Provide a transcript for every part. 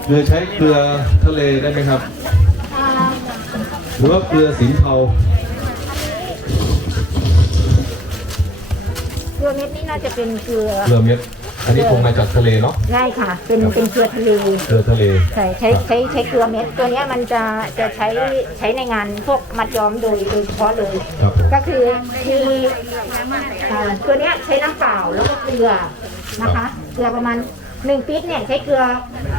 เกลือใช้เกลือทะเลได้ไหมครับหรือว่าเกลือสิงเทาเกลือเม็ดนี่น่าจะเป็นเกลือเม็ดอันนี้คงมาจากทะเลเนาะง่ายค่ะเป็นเกลือทะเลใช่ใช้เกลือเม็ดตัวนี้มันจะใช้ในงานพวกมัดย้อมโดยเฉพาะเลยก็คือตัวนี้ใช้น้ำเปล่าแล้วก็เกลือนะคะเกลือประมาณ1 ปิ๊กเนี่ยใช้เกลือ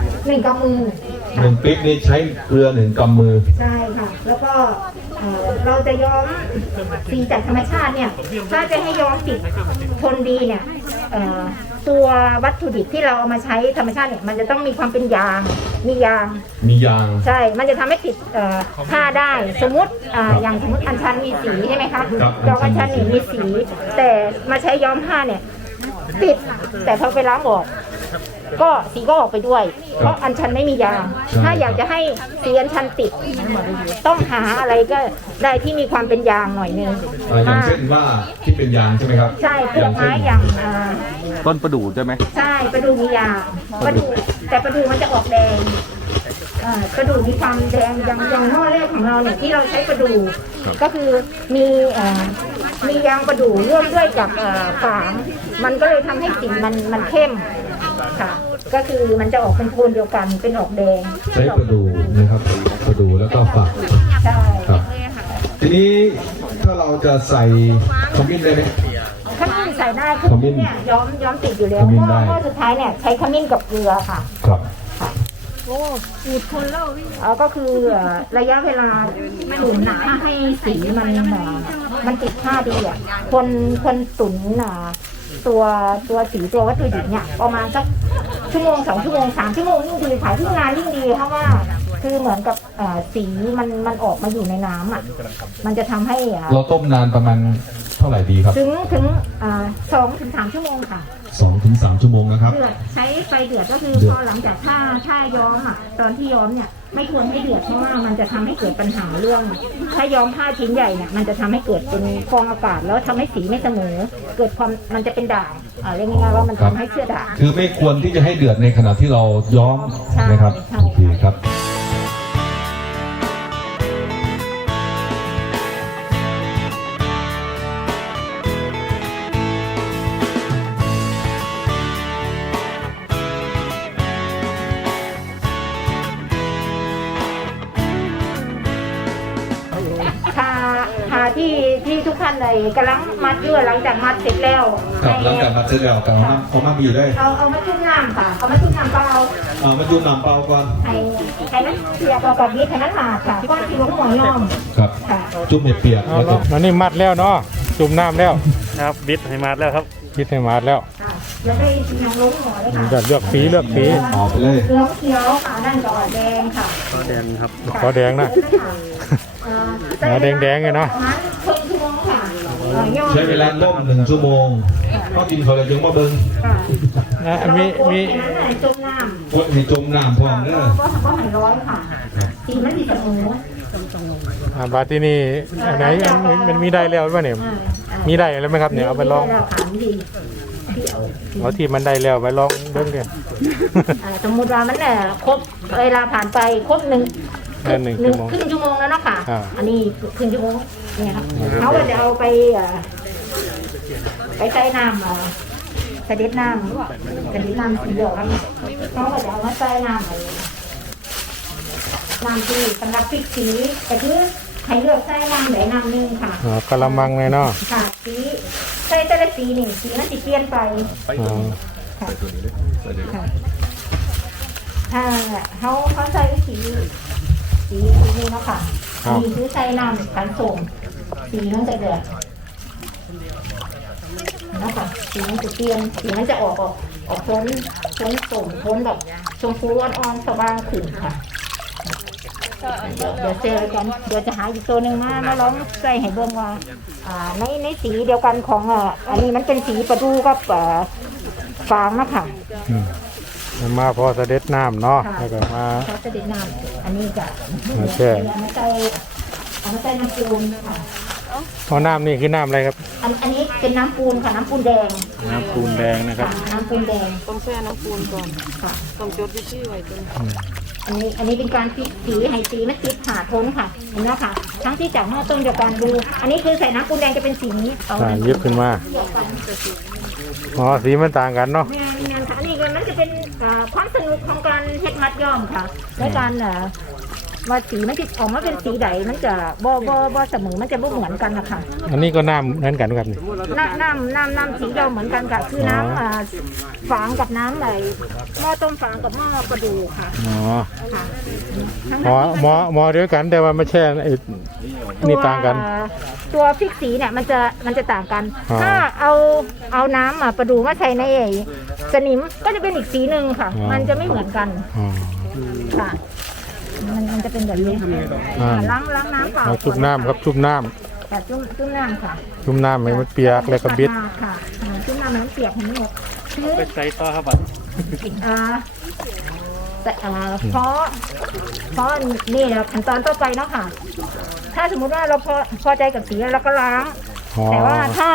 1 กำมือ 1 ปิ๊กนี่ใช้เกลือ1 กำมือใช่ค่ะแล้วก็เราจะย้อมสีจากธรรมชาติเนี่ยถ้าจะให้ย้อมติดทนดีเนี่ยตัววัตถุดิบที่เราเอามาใช้ธรรมชาติเนี่ยมันจะต้องมีความเป็นยางมียางใช่มันจะทำให้ติดผ้าได้สมมติอย่างสมมติอัญชันมีสีใช่ไหมคะดอกอัญชันนี่มีสีแต่มาใช้ย้อมผ้าเนี่ยติดแต่พอไปล้างออกก็สีก็ออกไปด้วยเพราะอัญชันไม่มียางถ้าอยากจะให้สีอัญชันติดต้องหาอะไรก็ได้ที่มีความเป็นยางหน่อยนึงอย่างเช่นว่าที่เป็นยางใช่ไหมครับใช่พวกไม้อย่างต้นประดู่ใช่ไหมใช่ประดู่มียางประดู่แต่ประดู่มันจะออกแดงประดู่มีความแดงอย่างหม้อแรกของเราเนี่ยที่เราใช้ประดู่ก็คือมียางประดู่ร่วมด้วยกับฝางมันก็เลยทำให้สีมันเข้มค่ะก็คือมันจะออกเป็นโทนเดียวกันเป็นออกแดงใช้ประดู่นะครับประดู่แล้วก็ฝางใช่ครับทีนี้ถ้าเราจะใส่ขมิ้นได้ไหมขมิ้นใส่ได้ขมิ้นเนี่ยย้อมติดอยู่แล้วเพราะสุดท้ายเนี่ยใช้ขมิ้นกับเกลือค่ะครับโอ้สูตรคนเล่าก็คือระยะเวลาตุ๋นหนาให้สีมันติดผ้าดีอ่ะคนตุ๋นตัวสีตัววัตถุดิบเนี่ยประมาณสัก1 ชั่วโมง 2 ชั่วโมง 3 ชั่วโมงยิ่งดีขายที่งานยิ่งดีเพราะว่าคือเหมือนกับสีมันออกมาอยู่ในน้ำอ่ะมันจะทำให้เราต้มนานประมาณเท่าไหร่ดีครับถึง2 ถึง 3 ชั่วโมงค่ะ 2 ถึง 3 ชั่วโมงนะครับเดือดใช้ไฟเดือดก็คือพอหลังจากถ้าย้อมอ่ะตอนที่ย้อมเนี่ยไม่ควรให้เดือดเพราะว่ามันจะทำให้เกิดปัญหาเรื่องถ้าย้อมผ้าชิ้นใหญ่เนี่ยมันจะทำให้เกิดเป็นฟองอากาศแล้วทำให้สีไม่เสมอเกิดความมันจะเป็นด่างเรียกง่ายๆว่ามันทำให้เชื้อด่างคือไม่ควรที่จะให้เดือดในขณะที่เราย้อมนะครับโอเคครับที่ทุกท่านเลยกำลังมัดเยื่อหลังจากมัดเสร็จแล้วหลังจากมัดเสร็จแล้วแต่เขามาอยู่ได้เอามาจุ่มน้ำค่ะเอามาจุ่มน้ำเปล่ามาจุ่มน้ำเปล่าก่อนให้นั้นเปียกกับนี้ให้นั้นหมาดค่ะก้อนที่ลงหัวย่อมครับจุ่มเปียกแล้วนี่มัดแล้วเนาะจุ่มน้ำแล้วครับบิดให้มัดแล้วครับบิดให้มัดแล้วแล้วได้ยังลงหัวเลยค่ะจะเลือกสีออกไปเลยเหลืองเขียวค่ะนั่นก็แดงค่ะแดงครับแดงนะแดงเลยเนาะใช้เวลาต้ม1 ชั่วโมงก็กินเขาเลยยังมาเบิ้งมีจมน้ำคนให้จมน้ำพร้อมเด้อก็ให้ร้อนค่ะสีมันสีเสมอบาที่นี่ไหนมันมีได้แล้วป่ะเนี่ยมีได้แล้วไหมครับเนี่ยเอาไปลองเอาที่มันได้แล้วไปลองเบิ้งกันสมมติว่ามันเนี่ยครบเวลาผ่านไปครบ1 ครึ่งชั่วโมงแล้วเนาะค่ะอันนี้ครึ่งชั่วโมงเนี่ยครับเขาก็จะเอาไปใส่น้ำกระเด็ดน้ำสีเหลืองเขาก็จะเอามาใส่น้ำที่สำหรับพริกสีแต่คือให้เลือกใส่น้ำไหนน้ำนึงค่ะกะละมังเลยเนาะค่ะสีใส่แต่ละสีนี่สีนั้นจะเปลี่ยนไปถ้าเขาใส่สีนี้เนาะค่ะมีซื้อใส่น้ำขันส่งสีมันจะเดือดนะคะสีมันจะเปลี่ยนสีมันจะออกพ้นส่งพ้นแบบชมพูอ่อนๆสว่างขึ้นค่ะเดี๋ยวเจอกันเดี๋ยวจะหาอีกตัวหนึ่งมาลองใส่ให้เบิ่งว่าในสีเดียวกันของอันนี้มันเป็นสีประดูกับฟางนะคะมาพอเสด็จน้ำเนาะแล้วก็มาพอเสด็จน้ำอันนี้จะแช่มาใส่น้ำปูนค่ะพอน้ำนี่คือน้ำอะไรครับอันนี้เป็นน้ำปูนค่ะน้ำปูนแดงนะครับน้ำปูนแดงน้ำปูนแดงต้องแช่น้ำปูนก่อนต้องจดชื่อไว้ก่อนอันนี้เป็นการฟิกสีให้สีมันติดหาทนค่ะเห็นไหมค่ะทั้งที่จากหม้อต้มเดียวกันดู อันนี้คือใส่น้ำปูนแดงจะเป็นสีนี้เอายิบขึ้นมาเดียวกันอ๋อสีมันต่างกันเนาะงานค่ะนี่ก็มันจะเป็นความสนุกของการเฮ็ดมัดย้อมค่ะในการว่าสีมันจะออกมาเป็นสีใดมันจะบ่เสมอมันจะบ่เหมือนกันนะคะอันนี้ก็น้ำนั้นกันครับนี่น้ำสีย้อมเหมือนกันค่ะคือน้ำฝางกับน้ำไหลหม้อต้มฝางกับหม้อกระดูกค่ะอ๋อค่ะหมอเดียวกันแต่ว่าไม่ใช่ไอ้นี่ต่างกันตัวพริกสีเนี่ยมันจะต่างกันอ๋อถ้าเอาน้ำประดูมาใส่ในสนิมก็จะเป็นอีกสีหนึ่งค่ะอ๋อมันจะไม่เหมือนกันอ๋อค่ะมันจะเป็นแบบนี้อ่าล้างน้ำเปล่าเอาชุบน้ำครับชุบน้ค่ะจุ่มน้ำค่ะำชุบน้ำให้มันเปียกแล้วก็บิดค่ะจุ่มน้ำให้มันเปียกให้มันหมดคือไปใส่ต่อครับบัดแต่เพราะนี่แหละขั้นตอนต่อไปเนาะค่ะ ถ้าสมมุติว่าเราพอใจกับสีเราก็ล้างอ๋อแต่ว่าถ้า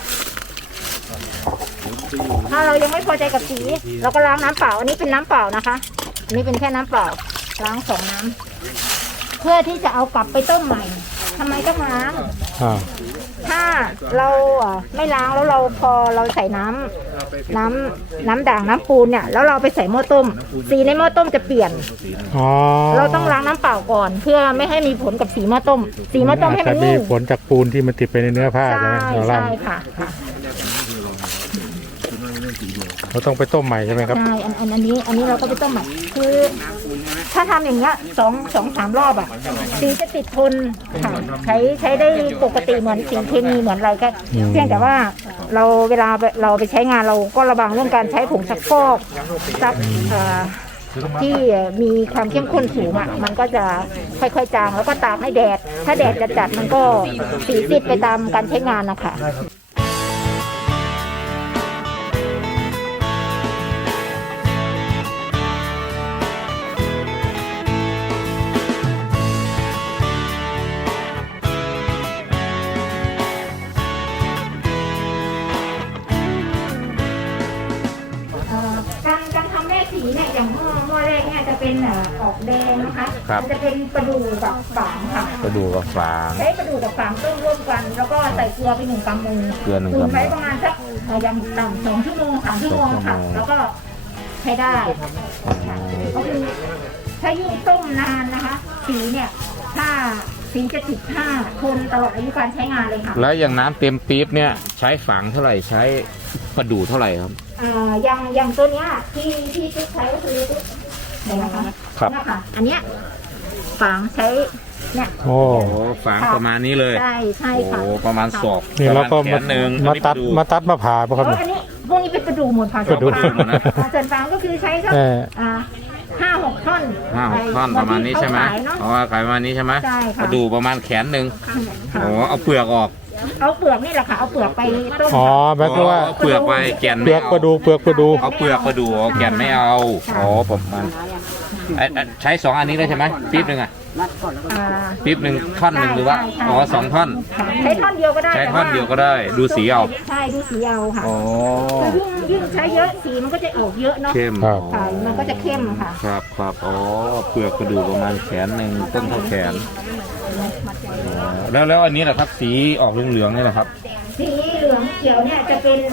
เรายังไม่พอใจกับสีเราก็ล้างน้ำเปล่า อันนี้เป็นน้ำเปล่านะคะ อันนี้เป็นแค่น้ำเปล่าล้าง2 น้ำเพื่อที่จะเอากลับไปต้มใหม่ทำไมต้องล้างอ่าถ้าเราไม่ล้างแล้วพอเราใส่น้ำด่างน้ำปูนเนี่ยแล้วเราไปใส่หม้อต้ม สีในหม้อต้มจะเปลี่ยนอ๋อเราต้องล้างน้ำเปล่าก่อน เพื่อไม่ให้มีผลกับสีหม้อต้ม สีหม้อต้มให้อาจมัจะนมีนิ่มผลจากปูนที่มันติดไปในเนื้อผ้าใช่ใช่ไหมเราล่างใช่ค่ะเราต้องไปต้มใหม่ใช่ไหมครับใช่อันนี้เราก็ไปต้มใหม่คือ ถ้าทำอย่างเงี้ย2-3 รอบอ่ะสีจะติดทนค่ะใช้ได้ปกติเหมือนสีเคมีเหมือนอะไรก็เพียงแต่ว่าเวลาเราไปใช้งานเราก็ระวังเรื่องการใช้ผงซักฟอกซักที่มีความเข้มข้นสูงอ่ะมันก็จะค่อยๆจางแล้วก็ตากให้แดด ถ้าแดดจัดๆมันก็สีติดไปตามการใช้งานนะคะการทำแม่สีเนี่ยอย่างหม้อแรกเนี่ยจะเป็นออกแดงนะคะมันจะเป็นกระดูกกับฝางค่ะกระดูกกับฝางใช้กระดูกกับฝางต้มร่วมกัน แล้วก็ใส่เกลือไป1 กำมือเกลือ1 กำมือใช้ประมาณสักยังต่ำ2 ชั่วโมง3 ชั่วโมงค่ะ แล้วก็ใช้ได้ก็คือถ้ายิ่งต้มนานนะคะ สีเนี่ยถ้าสีจะติดผ้าทนตลอดอายุการใช้งานเลยค่ะแล้วอย่างน้ำเต็มปี๊บเนี่ยใช้ฝางเท่าไหร่ใช้ประดูเท่าไหร่ครับอย่างตัวเนี้ยที่ตุ๊กใช้ก็คือตุ๊กเดี๋ยวนะคะครับเนี่ยค่ะ อันเนี้ยฝางใช้เนี่ยโอ้โอ้ฝางประมาณนี้เลยใช่ใช่โอ้ค่ะประมาณศอกนี่เราก็ประณแขนหนึ่งมาตัดอันนี้มาตัดมาผ่าป่ะครับเพเนี่ยราะอันนี้พวกนี้เป็นกระดูกหมดค่ะกระดูกส่วนฝางส่วนฝางก็คือใช้สักเออ 5-6 ท่อน 5-6 ท่อนประมาณนี้ใช่ไหมขายเนอะเพราะว่าขายประมาณนี้ใช่ไหมใช่ค่ะกระดูกประมาณแขนหนึ่งค่ะโอ้เอาเปลือกออกเอาเปลือกนี่แหละค่ะ เอาเปลือกไปต้มอ๋อหมายความว่าเอาเปลือกไปแก่นเปลืไม่อกเอาประดูเปลือกประดูเอาเปลือกประดูเอาแก่นไม่เอาอ๋อประมาณใช้2 อันนี้ได้ใช่ไหมปี๊บหนึ่งอะอ่าปี๊บหนึ่งท่อนหนึ่งหรือว่าใช่ใช่อ๋อ2 ท่อนค่ะใช้ท่อนเดียวก็ได้ใช้แต่ท่อนเดียวก็ได้ดูสีเอาใช่ดูสีเอาค่ะอ๋อคือยิ่งใช้เยอะสีมันก็จะออกเยอะเนาะเข้มครับค่ะมันก็จะเข้มค่ะครับครับอ๋อเปลือกกระดูกประมาณแขนหนึ่งต้นเท่าแขนอ๋อแล้วอันนี้แหละครับสีออกเหลืองๆนี่แหละครับสีเหลืองเขียวเนี่ยจะเป็น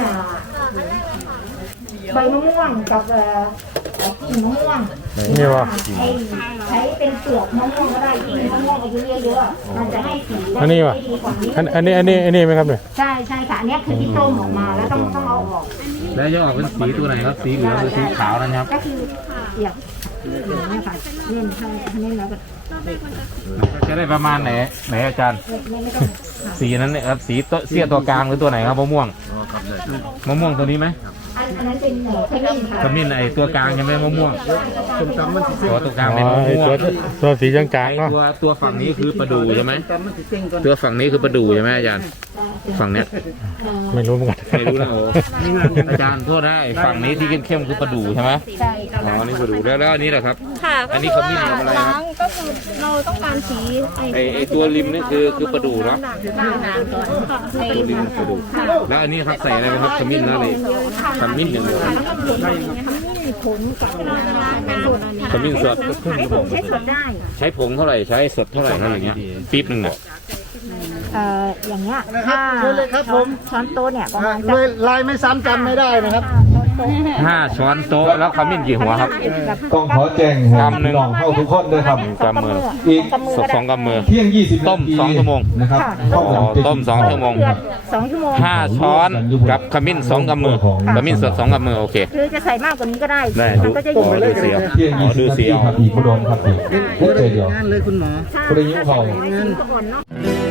ใบมะม่วงกับกิ่งมะม่วงนี่วะใช้เป็นเปลือกมะม่วงก็ได้กิ่งมะม่วงอายุเยอะๆมันจะให้สีได้อันนี้วะดีกว่านี้อันนี้ไหมครับเนี่ยใช่ใช่ค่ะอันนี้คือที่ต้มออกมาแล้วต้องเอาออกแล้วจะออกเป็นสีตัวไหนครับสีเหลืองหรือสีขาวนะครับก็คืออย่างเนี่ยค่ะเล่นให้เล่นแล้วก็จะได้ประมาณไหนอาจารย์ไม่ต้องสีนั้นเนี่ยครับสีตัวเสี้ยตัวกลางหรือตัวไหนครับมะม่วงมะม่วงตัวนี้ไหมอันนั้นเป็นขมิ้นค่ะขมิ้นไอตัวกลางใช่ไหมมะม่วงตัวกลางอ๋เป็นอมะไอ้ม่วตัวงสีจางๆเนาะตัวฝั่งนี้คือประดูใช่ไหมตัวฝั่งนี้คือประดูใช่ไหมอาจารย์ฝั่งเนี้ยไม่รู้เหมือนกันไม่รู้นะโอ้อาจารย์โทษนะไอ้ฝั่งนี้ที่เข้มๆคือประดูใช่ไหมใช่ค่ะอ๋อนี่ประดูแล้วอันนี้แหละครับค่ะอัก็นนี้คือขมิ้นว่ากับอะไรล้านะงก็คือเราต้องการสีไอ้ตัวริมนี่คือประดูเนาะด่างก่อนค่ะตัวริมประดูแล้วอันนี้ครับใส่อะไรไหมครับขมิ้นนะอะไรขมิ้นอย่างเดียวขผงกับขมิ้นสดใช้ผงใช้สดได้ใช้ผงเท่าไหร่ใช้สดเท่าไหร่อะไรเงี้ยปี๊บหนึ่งอ่ะอย่างเงี้ยถ้าช้อนโต๊ะเนี่ยประมาณลายไม่ซ้ำจำไม่ได้นะครับ 5 ช้อนโต๊ะแล้วขมิ้นกี่หัวครับต้องขอแจ้งให้กำหนึ่งน้องเข้าทุกคนด้วยครับกำมืออีกสองกำมือเที่ยง20 ต้มนาที 2 ชั่วโมงนะครับอ๋อต้ม2 ชั่วโมง 2 ชั่วโมง 5 ช้อนกับขมิ้น2 กำมือขมิ้นสด2 กำมือโอเคคือจะใส่มากกว่านี้ก็ได้ได้มันก็จะดูยิ่งเสียเที่ยงอ๋อดู 20นาเสีทียครับอีกผู้ดมครับอีกเพื่อเจอเดียวงานเลยคุณหมอผู้ได้ยิ้มเขาชิมก่อนเนาะ